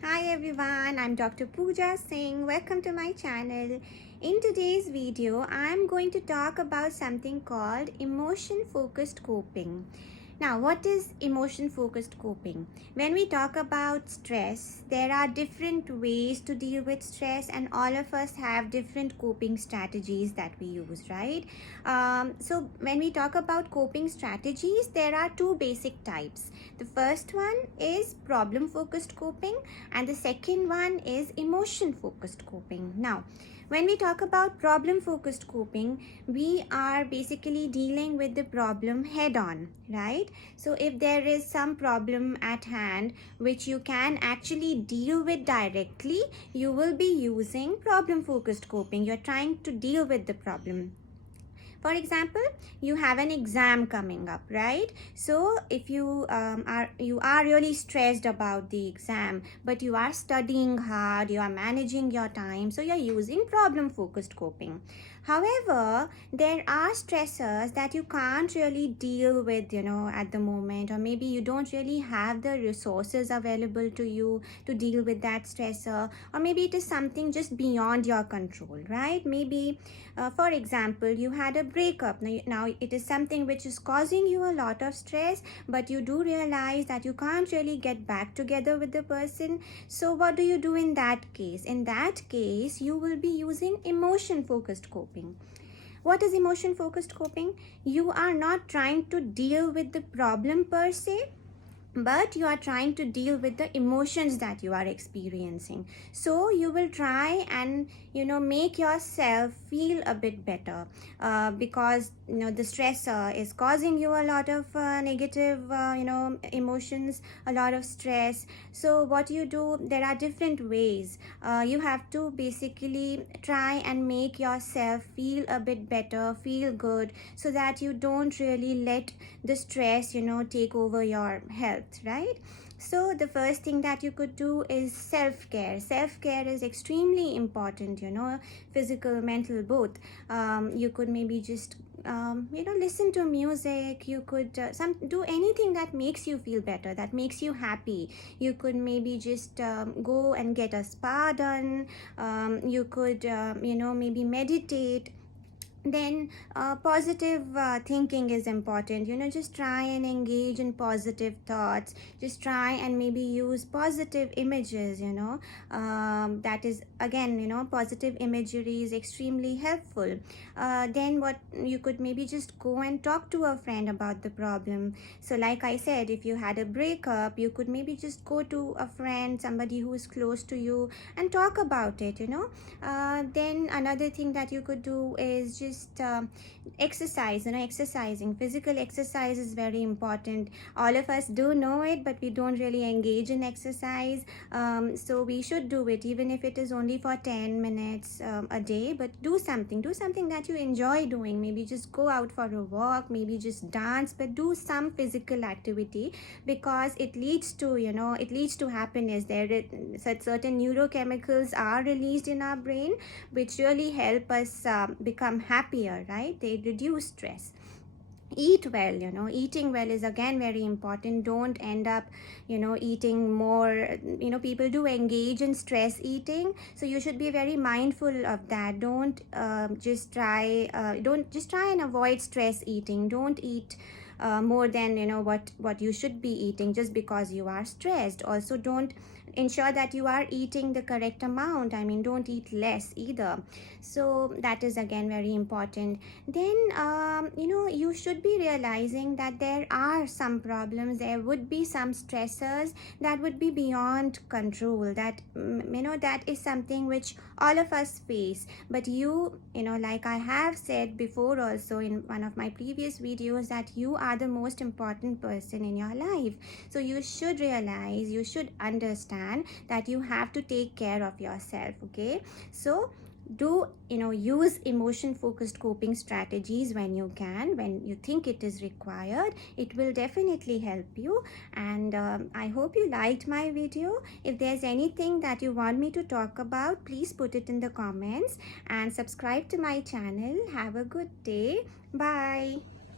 Hi everyone, I'm Dr. Pooja Singh. Welcome to my channel. In today's video, I'm going to talk about something called emotion focused coping. Now, what is emotion focused coping? When we talk about stress, there are different ways to deal with stress, and all of us have different coping strategies that we use, right? So, when we talk about coping strategies, there are two basic types. The first one is problem focused coping, and the second one is emotion focused coping. Now, when we talk about problem focused coping, we are basically dealing with the problem head on, right? So if there is some problem at hand which you can actually deal with directly, you will be using problem focused coping. You're trying to deal with the problem. For example, you have an exam coming up, right? So if you are really stressed about the exam, but you are studying hard, you are managing your time, so you're using problem focused coping. However, there are stressors that you can't really deal with, at the moment, or maybe you don't really have the resources available to you to deal with that stressor, or maybe it is something just beyond your control, right? Maybe for example, you had a breakup. Now it is something which is causing you a lot of stress, but you do realize that you can't really get back together with the person. So what do you do in that case? In that case, you will be using emotion focused coping. What is emotion focused coping? You are not trying to deal with the problem per se, but you are trying to deal with the emotions that you are experiencing. So you will try and make yourself feel a bit better, because the stress is causing you a lot of negative emotions, a lot of stress. So what you do, there are different ways. You have to basically try and make yourself feel a bit better, feel good, so that you don't really let the stress take over your health, right? So the first thing that you could do is self-care. Self-care is extremely important, physical, mental, both. You could maybe just listen to music. You could do anything that makes you feel better, that makes you happy. You could maybe just go and get a spa done. You could maybe meditate. Then positive thinking is important. Just try and engage in positive thoughts. Just try and maybe use positive images. That is, again, positive imagery is extremely helpful. Then what you could maybe just go and talk to a friend about the problem. So like I said, if you had a breakup, you could maybe just go to a friend, somebody who is close to you, and talk about it. Then another thing that you could do is just exercise. Exercising, physical exercise is very important. All of us do know it, but we don't really engage in exercise. So we should do it, even if it is only for 10 minutes a day. But do something that you enjoy doing. Maybe just go out for a walk, maybe just dance, but do some physical activity, because it leads to happiness. Certain neurochemicals are released in our brain which really help us become happier, right? They reduce stress. Eat well. Eating well is again very important. Don't end up eating more. People do engage in stress eating, so you should be very mindful of that. Don't just try and avoid stress eating. Don't eat more than what you should be eating just because you are stressed. Also, don't ensure that you are eating the correct amount. I mean, don't eat less either. So that is again very important. Then you should be realizing that there are some problems, there would be some stressors that would be beyond control. That is something which all of us face. But like I have said before also in one of my previous videos, that you are the most important person in your life. So you should realize, you should understand that you have to take care of yourself. Okay, so do use emotion focused coping strategies when you can, when you think it is required. It will definitely help you. And I hope you liked my video. If there's anything that you want me to talk about, please put it in the comments, and subscribe to my channel. Have a good day. Bye.